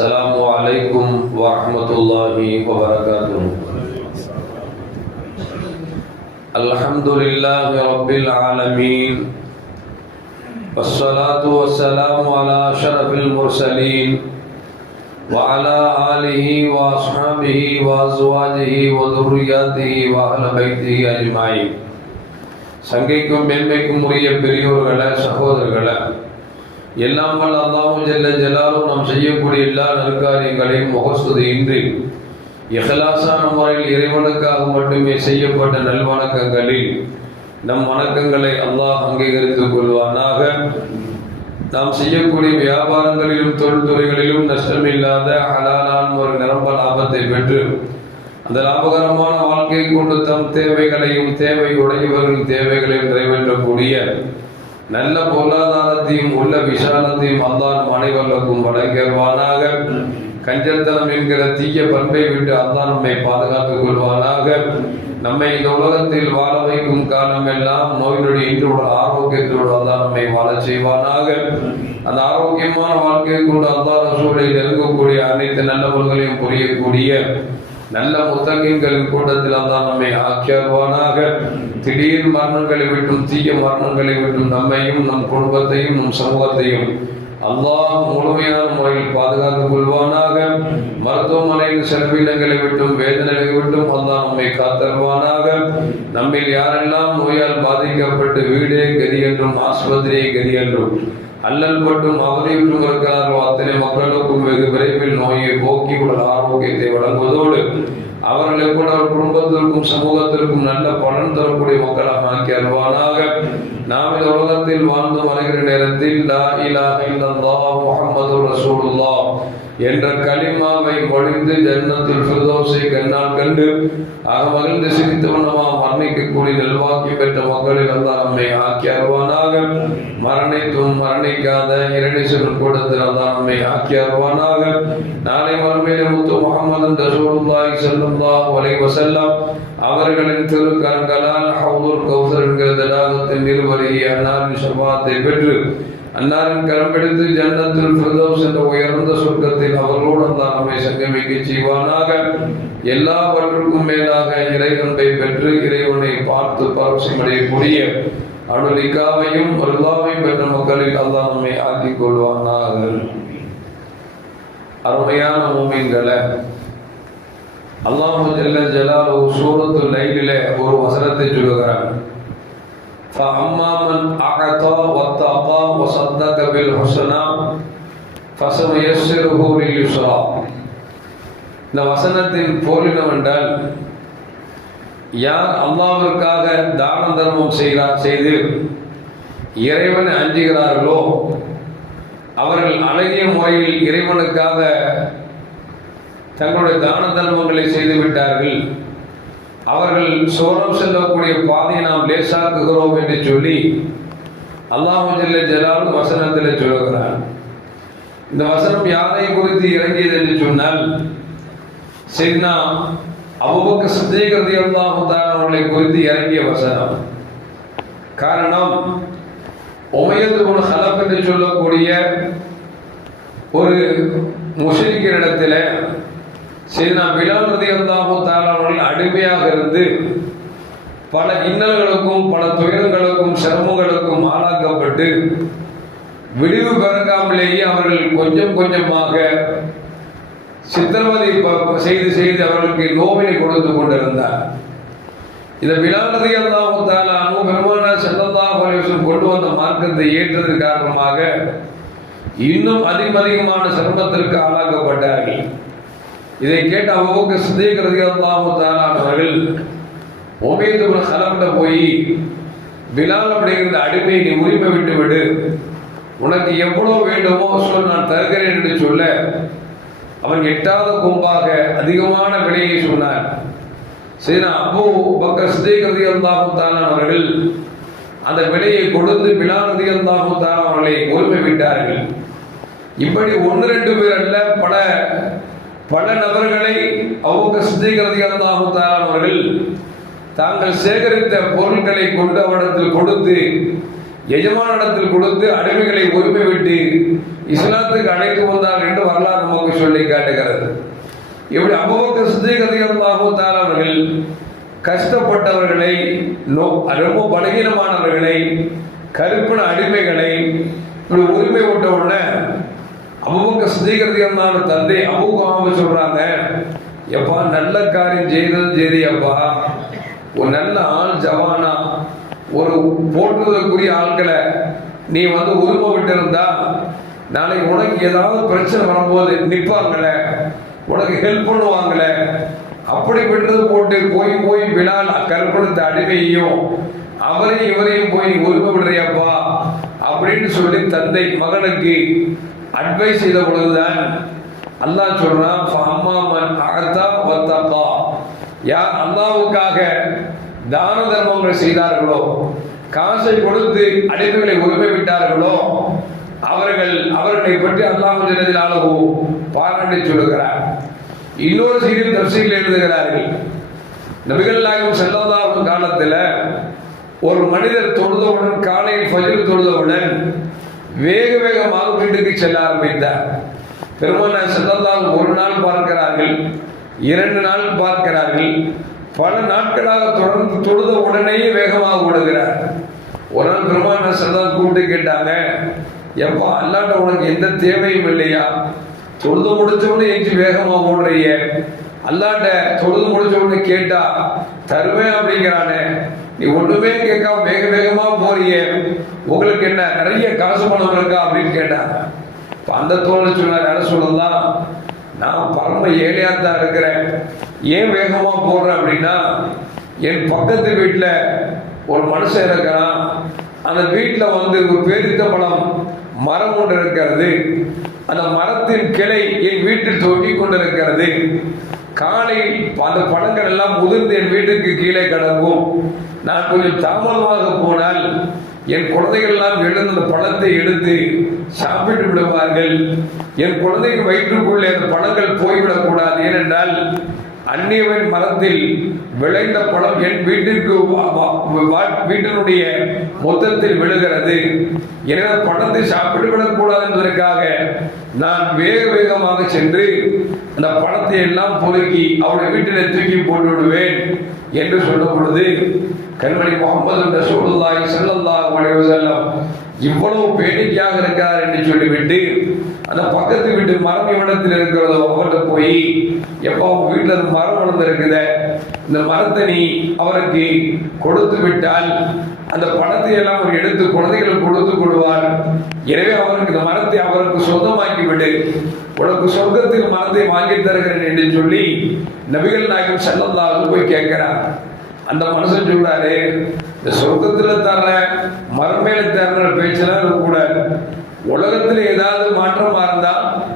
السلام عليكم ورحمة الله وبركاته. الحمد لله رب العالمين، والصلاة والسلام على أشرف المرسلين وعلى آله وأصحابه وأزواجه وذرياته وأهل بيته أجمعين. சங்கைக்கும் மேன்மைக்கும் உரிய பெரியோர்களே, சகோதரர்களே, எல்லாம் வல்ல அல்லாஹ் ஜல்ல ஜலாலுஹு நாம் செய்யக்கூடிய எல்லா நற்காரியங்களையும் முகஸ்துதியின்றி இஹ்லாஸான முறையில் இறைவனுக்காக மட்டுமே செய்யப்பட்ட நல்வணக்கங்களில் நம் வணக்கங்களை அல்லாஹ் அங்கீகரித்துக் கொள்வானாக. நாம் செய்யக்கூடிய வியாபாரங்களிலும் தொழில்துறைகளிலும் நஷ்டமில்லாத ஹலாலான ஒரு நிரம்ப லாபத்தை பெற்று அந்த லாபகரமான வாழ்க்கையை கொண்டு தம் தேவைகளையும் தேவையுடையவர்களின் தேவைகளையும் நிறைவேற்றக்கூடிய நல்ல பொருளாதாரத்தையும் உள்ள விஷாலத்தையும் அல்லாஹ் அனைவருக்கும் வழங்குவானாக. கஞ்சத்தனம் என்கிற தீய பண்பை விட்டு அல்லாஹ் நம்மை பாதுகாத்துக் கொள்வானாக. நம்மை இந்த உலகத்தில் வாழ வைக்கும் காலம் எல்லாம் நோய் நொடி இன்றோட ஆரோக்கியத்தோடு அல்லாஹ் நம்மை வாழச் செய்வானாக. அந்த ஆரோக்கியமான வாழ்க்கையை கொண்டு அல்லாஹ் ரசூலை நெருங்கக்கூடிய அனைத்து நல்லவர்களையும் புரியக்கூடிய நல்ல முத்தகீன்களின் கூட்டத்தில் அல்லாஹ் நம்மை ஆக்கியவானாக. திடீர் மரணங்களை விட்டும் தீய மரணங்களை விட்டும் நம்மையும் நம் குடும்பத்தையும் நம் சமூகத்தையும் அல்லாஹ் முழுமையான முறையில் பாதுகாத்துக் கொள்வானாக. மருத்துவமனையின் செலவினங்களை விட்டும் வேதனைகளை விட்டும் அல்லாஹ் நம்மை காத்தருவானாக. நம்மில் யாரெல்லாம் நோயால் பாதிக்கப்பட்டு வீடே கதி என்றும் ஆஸ்பத்திரியை கதி என்றும் அல்லல் பட்டும் அவதியுற்றும் இருக்கிறார்களோ அத்தனை மக்களுக்கும் வெகு விரைவில் நோயை போக்கி உள்ள ஆரோக்கியத்தை வழங்குவதோடு அவர்களை கூட அவர் குடும்பத்திற்கும் சமூகத்திற்கும் நல்ல பலன் தரக்கூடிய மக்களாக ஆக்கி அருவானாக. நாம் இந்த உலகத்தில் வாழ்ந்து வருகிற நேரத்தில் லா இலாஹ இல்லல்லாஹ் முஹம்மதுர் ரசூலுல்லாஹ் என்ற கலிமாவை மொழிந்து ஜன்னத்துல் ஃபிர்தௌஸை கண்ணால் கண்டு மகிழ்ந்து சிரித்தவனமா மரணிக்கக்கூடிய நல்வாக்கி பெற்ற மக்களில் அல்லாஹ் நம்மை ஆக்கி அருவானாக. மரணித்தும் மரணிக்காத இரணிசன் கூட்டத்தில் அல்லாஹ் நம்மை ஆக்கி அருவானாக. நாளை மறுமையிலே முத்து முஹம்மது ரசூலுல்லாஹி ஸல்லல்லாஹு அலைஹி வஸல்லம் அவர்களின் திருக்கரங்களால் ஹவுலுல் கௌசர் என்கிற தடாகத்தின் நிறுவனி அன்னாரின் ஷஃபாத்தை பெற்று அன்னாரின் கரம் பிடித்து ஜன்னத்துல் ஃபிர்தௌஸ் என்ற உயர்ந்த சொர்க்கத்தில் அவர்களோடு அல்லாஹ் நம்மை சங்கமிக்க செய்வானாக. எல்லாவற்றுக்கும் மேலாக இறைவனை பெற்று இறைவனை பார்த்து பரவசமடையக்கூடிய அனுலிக்காவையும் ரிலாவையும் பெற்ற மக்களில் அல்லாஹ் நம்மை ஆக்கிக் கொள்வானாக. அருமையான மூமின்களே, அல்லாஹ் ஜல்ல ஜலாலுஹு சூரத்துல் லைலிலே ஒரு வசனத்தை சொல்லுகிறார். فَأَمَّا مَنْ أَعْطَى وَاتَّقَى وَصَدَّقَ بِالْحُسْنَى فَسَنُيَسِّرُهُ لِلْيُسْرَى. இந்த வசனத்தின் பொருள் என்னவென்றால், யார் அல்லாஹ்விற்காக தான தர்மம் செய்து இறைவனை அஞ்சுகிறார்களோ அவர்கள் அழகிய முறையில் இறைவனுக்காக தங்களுடைய தான தர்மங்களை செய்து விட்டார்கள். அவர்கள் சோரம் செல்லக்கூடிய பாதையை நாம் லேசாக்குகிறோம் என்று சொல்லி அல்லாஹ் ஜல்ல ஜலாலுஹு வசனத்தில் சொல்லுகிறார். இந்த வசனம் யாரை குறித்து இறங்கியது என்று சொன்னால், சையத்னா அபூபக்கர் சித்தீக் ரலியல்லாஹு தஆலா அவர்களை குறித்து இறங்கிய வசனம். காரணம், உமையத் இப்னு ஹலப் என்று சொல்லக்கூடிய ஒரு முஷ்ரிக்கினிடத்தில் சையத்னா பிலால் ரலியல்லாஹு தஆலா அவர்கள் அடிமையாக இருந்து பல இன்னல்களுக்கும் பல துயரங்களுக்கும் சிரமங்களுக்கும் ஆளாக்கப்பட்டு விடிவு பிறக்காமலேயே அவர்கள் கொஞ்சம் கொஞ்சமாக சித்திரவதை செய்து அவர்களுக்கு நோவினை கொடுத்து கொண்டிருந்தார். இந்த பிலால் ரலியல்லாஹு தஆலா பெருமானார் ஸல்லல்லாஹு அலைஹி வஸல்லம் கொண்டு வந்த மார்க்கத்தை ஏற்றதன் காரணமாக இன்னும் அதிகமான சிரமத்திற்கு ஆளாக்கப்பட்டார்கள். இதை கேட்ட அபூபக்கர் சித்தீக் ரலியல்லாஹு தஆலா அவர்கள் உமையத் இப்னு ஹலப்ட போய், பிலால் அப்படிங்கிற அடிமையை நீ உரிமை விட்டு விடு, உனக்கு எவ்வளவு வேண்டுமோ சொல், நான் தருகிறேன் என்று சொல்ல அவன் எட்டாத கொம்பாக அதிகமான விலையை சொன்னார். சரி, அபூபக்கர் சித்தீக் ரலியல்லாஹு தஆலா அவர்கள் அந்த விலையை கொடுத்து பிலால் ரலியல்லாஹு தஆலா அவர்களை உரிமை விட்டார்கள். இப்படி ஒன்று ரெண்டு பேர் அல்ல, பல நபர்களை அபூபக்கர் சித்தீக் ரலியல்லாஹு தஆலா அவர்கள் தாங்கள் சேகரித்த பொருட்களை கொண்டு அவரிடத்தில் கொடுத்து எஜமானிடத்தில் கொடுத்து அடிமைகளை உரிமை விட்டு இஸ்லாத்துக்கு அழைத்து வந்தார் என்று வரலாறு நமக்கு சொல்லி காட்டுகிறது. இப்படி அபூபக்கர் சித்திக் ரலியல்லாஹு தஆலா அவர்கள் கஷ்டப்பட்டவர்களை, ரொம்ப பலகீனமானவர்களை, கருப்பின அடிமைகளை இப்படி உரிமை விட்ட உடனே அபூபக்கர் சித்திக் ரலியல்லாஹு அன்ஹு தந்தை அபூ குஹாஃபா சொல்றாங்க, எப்பா நல்ல காரியம் செய்தது சரி அப்பா, ஒரு நல்ல ஆள் ஜவானா ஒரு போற்றுவதற்குரிய ஆட்களை நீ உரிமை விட்டு இருந்தா நாளைக்கு உனக்கு ஏதாவது பிரச்சனை வரும்போது நிற்பாங்கள, உனக்கு ஹெல்ப் பண்ணுவாங்கள, அப்படி விட்டது போட்டு போய் போய் பிலால் கற்படுத்த அடிமையையும் அவரையும் இவரையும் போய் உரிமை விடுறியப்பா அப்படின்னு சொல்லி தந்தை மகனுக்கு அட்வைஸ் செய்த பொழுதுதான் அல்லாஹ் சொல்றான், யார் அல்லாஹ்வுக்காக தான தர்மங்கள் செய்தார்களோ, காசை கொடுத்து அடிமைகளை உரிமை விட்டார்களோ அவர்களை பற்றி அல்லாஹ் ஜல்லல்லாஹு பாராட்டி சொல்லுகிறார். இன்னொரு செய்தியில் தஃசீரில் எழுதுகிறார்கள், நபிகள் நாயகம் ஸல்லல்லாஹு அலைஹி காலத்தில் ஒரு மனிதர் தொழுதவுடன், காலையில் ஃபஜ்ர் தொழுதவுடன் வேக வேகமாக வீட்டுக்கு செல்ல ஆரம்பித்தார். பெருமானார் ஸல்லல்லாஹு ஒரு நாள் பார்க்கிறார்கள், 2 நாள் பார்க்கிறார்கள், பல நாட்களாக தொடர்ந்து தொழுத உடனேயே வேகமாக ஓடுகிறார். ஒரு நாள் பெருமானார் ஸல்லல்லாஹு கூப்பிட்டு கேட்டாங்க, எப்பா அல்லாட்ட உனக்கு எந்த தேவையும் இல்லையா? தொழுது முடிச்ச உடனே எஞ்சி வேகமா ஓடுறிய, அல்லாட்ட தொழுது முடிச்ச உடனே கேட்டா தருவேன் அப்படிங்கிறானே, நீ ஒண்ணுமே கேட்காம வேக வேகமா போறிய, உங்களுக்கு என்ன நிறைய காசு பணம் இருக்கா அப்படின்னு கேட்டாங்க. அந்த தோழர் சொன்னார், யார சொல்லலாம், நான் பரம ஏழையாத்தான் இருக்கிறேன், ஏன் வேகமா போடுறேன் அப்படின்னா என் பக்கத்து வீட்டுல ஒரு மனுஷன் இருக்கிறான், அந்த வீட்டுல ஒரு பேரித்தம்பழம் மரம் ஒன்று இருக்கிறது, அந்த மரத்தின் கிளை என் வீட்டில் தொங்கிக் கொண்டிருக்கிறது, காலை அந்த பழங்கள் எல்லாம் உதிர்ந்து என் வீட்டுக்கு கீழே கிடக்கும், நான் கொஞ்சம் தாமதமாக போனால் என் குழந்தைகள் எல்லாம் எழுந்து அந்த பழத்தை எடுத்து சாப்பிட்டு விடுவார்கள், என் குழந்தைகள் வயிற்றுக்குள்ளே அந்த பழங்கள் போய்விடக் கூடாது, ஏனென்றால் அந்நியவன் மரத்தில் விளைந்த பழம் என் வீட்டினுடைய மொத்தத்தில் விழுகிறது, எனவே பழத்தை சாப்பிட்டு விடக்கூடாது என்பதற்காக நான் வேக வேகமாக சென்று அந்த பழத்தை எல்லாம் பொறுக்கி அவருடைய வீட்டிலே தூக்கி போட்டு விடுவேன் என்று சொல்லும் பொழுது கண்மணி முஹம்மது ரசூலுல்லாஹி ஸல்லல்லாஹு அலைஹி வஸல்லம் இவ்வளவு பேணிக்கையாக இருக்கிறார் என்று சொல்லிவிட்டு அந்த பக்கத்து வீட்டு மரம் இடத்தில் இருக்கிறதோ அவர்கிட்ட போய், எப்போ வீட்டில் அந்த மரம் வளர்ந்து இருக்குத, இந்த மரத்தை நீ அவருக்கு கொடுத்து விட்டால் அந்த பணத்தை எல்லாம் அவர் எடுத்து குழந்தைகளுக்கு கொடுத்து கொள்வார், எனவே அவருக்கு இந்த மரத்தை அவருக்கு சொந்தமாக்கி விடு, உனக்கு சொர்க்கத்தில் மரத்தை வாங்கி தருகிறேன் என்று சொல்லி நபிகள் நாயகம் ஸல்லல்லாஹு போய் கேட்கிறார். அந்த மனுஷன் சொல்றாரு, இந்த சொர்க்கத்துல தர்ற மரமேல தர்ற பேச்செல்லாம் இருக்கக்கூடாது, உலகத்துல ஏதாவது மாற்றமா இருந்தா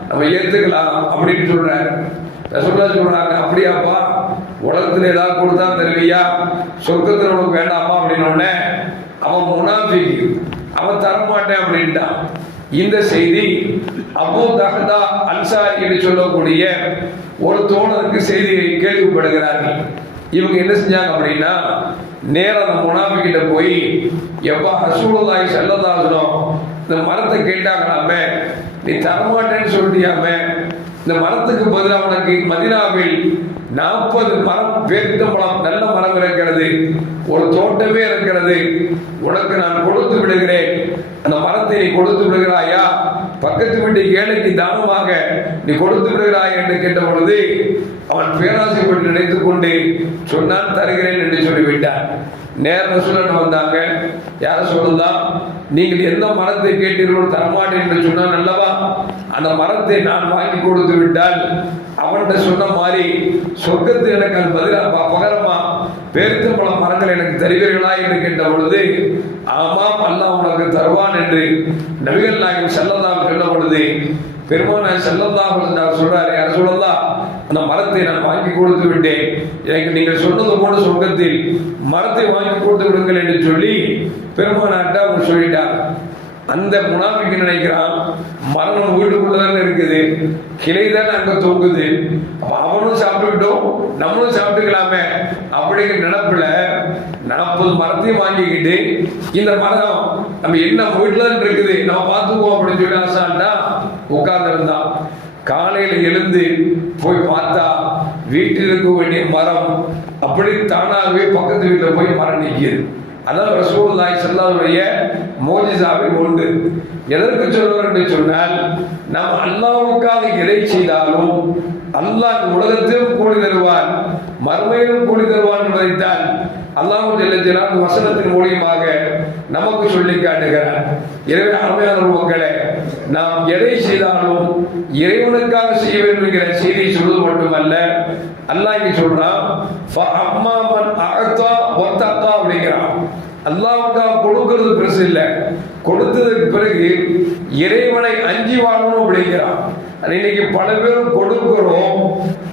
நம்ம ஏத்துக்கலாம் அப்படின்னு சொல்றாரு. ரசூலுல்லாஹ் சொல்றாங்க, அப்படியாப்பா உலகத்துல ஏதாவது கொடுத்தா தருவியா, சொர்க்கத்துல உனக்கு வேண்டாமா அப்படின்னு உடனே அவன் முனாஃபிக், அவன் தரமாட்டேன் அப்படின்ட்டான். இந்த செய்தி அபூ தஹ்தா அன்சாரி என்று சொல்லக்கூடிய ஒரு தோழருக்கு செய்தி கேள்விப்படுகிறார்கள். இவங்க என்ன செஞ்சாங்க அப்படின்னா, நேரம் அந்த முனாஃபிக்கிட்ட போய், எப்பா ரசூலுல்லாஹி ஸல்லல்லாஹு அலைஹி வஸல்லம் இந்த மரத்தை கேட்டாங்களாமே, நீ தரமாட்டேன்னு சொல்லியாமே, இந்த மரத்துக்கு பதிலாக உனக்கு மதீனாவில் 40 மரம் பேரித்தம்பழம் நல்ல மரம் இருக்கிறது, ஒரு தோட்டமே இருக்கிறது, உனக்கு நான் கொடுத்து விடுகிறேன், அந்த மரத்தை நீ கொடுத்து விடுகிறாயா, பக்கத்து வீட்டு ஏழைக்கு தானமாக நீ கொடுத்து விடுகிறாய் என்று கேட்ட பொழுது அவன் பேராசைப்பட்டு நினைத்துக் கொண்டு சொன்னான், தருகிறேன் என்று சொல்லிவிட்டான். நேரம் சொல்ல வந்தாங்க, யார சொல்லலாம், நீங்கள் எந்த மரத்தை கேட்டீர்களோ தரமாட்டேன் என்று சொன்னான் அல்லவா, அந்த மரத்தை நான் வாங்கி கொடுத்து விட்டால் அவன்கிட்ட சொன்ன மாதிரி சொர்க்கத்து எனக்கு அது பதிலாக பகரமா பேரித்தம்பழம் மரங்கள் எனக்கு தருவீர்களா என்று கேட்ட பொழுது, ஆமாம் அல்லாஹ் உனக்கு தருவான் என்று நபிகள் நாயகம் ஸல்லல்லாஹு சொன்ன பொழுது பெருமானார் ஸல்லல்லாஹு அலைஹி வஸல்லம் சொல்றாரு, யார சொல்லலாம், அந்த மரத்தை நான் வாங்கி கொடுத்து விட்டேன், எனக்கு நீங்கள் சொன்னது போல சொர்க்கத்தில் மரத்தை வாங்கி கொடுத்து விடுங்கள் என்று சொல்லி பெருமானார்ட்ட அவர் சொல்லிட்டார். அந்த முனாஃபிக்கு நினைக்கிறான் மரணம் வீட்டுக்குள்ளதானே இருக்குது, கிளை தானே அங்க தூங்குது, அவனும் சாப்பிட்டுக்கிட்டோம் நம்மளும் சாப்பிட்டுக்கலாமே அப்படிங்கிற நினைப்புல 40 மரத்தையும் வாங்கிக்கிட்டு இந்த மரம் நம்ம என்ன வீட்டுல இருக்குது நம்ம பார்த்துக்குவோம் அப்படின்னு சொல்லி ஆசான்டா உட்கார்ந்து இருந்தான். காலையில எழுந்து போய் பார்த்தா வீட்டில் இருக்க வேண்டிய மரம் அப்படி தானாகவே பக்கத்து வீட்டில் போய் மரம் நிற்கிது. அதான் ரசூலுல்லாஹி ஸல்லல்லாஹு அலைஹி மோஜிசாவில் உண்டு. எதற்கு சொல்வார் என்று சொன்னால், நாம் அல்லாஹ்வுக்காக எதை செய்தாலும் அல்லாஹ் உலகத்திலும் கூலி தருவான், மறுமையிலும் கூலி தருவான் என்பதைத்தான் அல்லாஹ் ஜல்ல ஜலாலுஹு வசனத்தின் மூலியமாக நமக்கு சொல்லி காட்டுகிறார். எனவே அருமையான மக்களே, நாம் எதை செய்தாலும் இறைவனுக்காக செய்ய வேண்டும் என்கிற செய்தியை சொல்வது மட்டுமல்ல, அல்லாஹ் இங்கே சொல்றான் அப்படிங்கிறான். அல்லாஹ்வுக்காக கொடுக்கிறது பெருசு இல்லை, கொடுத்ததுக்கு பிறகு இறைவனை அஞ்சி வாழணும் அப்படிங்கிறான். இன்னைக்கு பல பேரும் கொடுக்கிறோம்,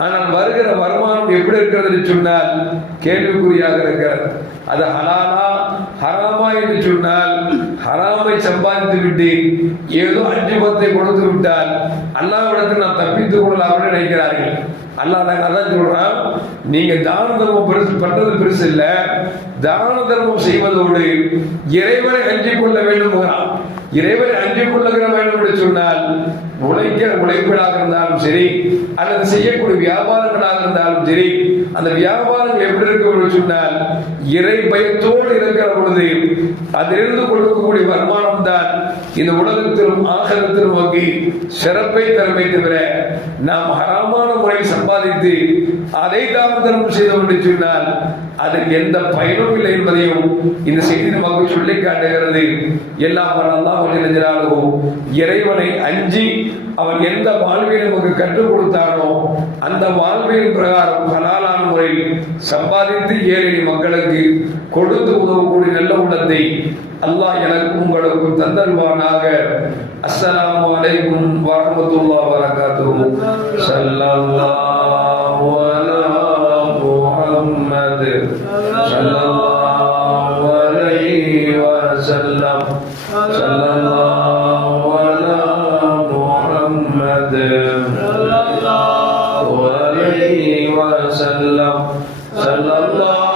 ஆனால் வருகிற வருமானம் எப்படி இருக்கிறது சொன்னால் கேள்விக்குறியாக இருக்கிறது. அது ஹலாலா ஹராமா என்று சொன்னால், ஹராமை சம்பாதித்து விட்டு ஏதோ 5-10 கொடுத்து விட்டால் அல்லாஹ்விடத்தில் நான் தப்பித்துக் கொள்ளலாம் அப்படின்னு நினைக்கிறார்கள். அல்லாஹ் அதான் சொல்றான், நீங்க தான தர்மம் பெருசு பண்றது பெருசு இல்ல, தான தர்மம் செய்வதோடு இறைவனை அஞ்சிக் கொள்ள வேண்டும். இறைவனை அஞ்சிக் கொள்ள வேண்டும் என்று சொன்னால் உழைப்பீடாக இருந்தாலும் சரி, அல்லது செய்யக்கூடிய வியாபாரங்களாக இருந்தாலும் சரி, அந்த வியாபாரங்கள் எப்படி இருக்கும் சொன்னால் இறை பயத்தோடு இருக்கிற பொழுது அதிலிருந்து கொடுக்கக்கூடிய வருமானம் தான் இந்த உலகத்திலும் ஆகரத்திலும் வங்கி சிறப்பை தருமை தவிர, நாம் ஹராமான முறையில் சம்பாதித்து அதை தானம் தர்மம் செய்தோம் என்று சொன்னால் அதற்கு எந்த பயனும் இல்லை என்பதையும் இந்த செய்தி நமக்கு சொல்லி காட்டுகிறது. எல்லாம் இறைவனை அஞ்சி அவன் எந்த வாழ்வை நமக்கு கற்றுக் கொடுத்தானோ அந்த வாழ்வின் பிரகாரம் ஹலாலான முறையில் சம்பாதித்து ஏழை மக்களுக்கு கொடுத்து உதவக்கூடிய நல்ல உள்ளத்தை அல்லாஹ் எனக்கும் உங்களுக்கும் தந்தல்வானாக. அஸ்ஸலாமு அலைக்கும் வரஹ்மத்துல்லாஹி வபரகாத்துஹு. ஸல்லல்லாஹு அலா முஹம்மத் ஸல்லல்லாஹு அலைஹி வஸல்லம். ஸல்லல்லாஹு அலா முஹம்மத் ஸல்லல்லாஹு அலைஹி வஸல்லம். ஸல்லல்லாஹு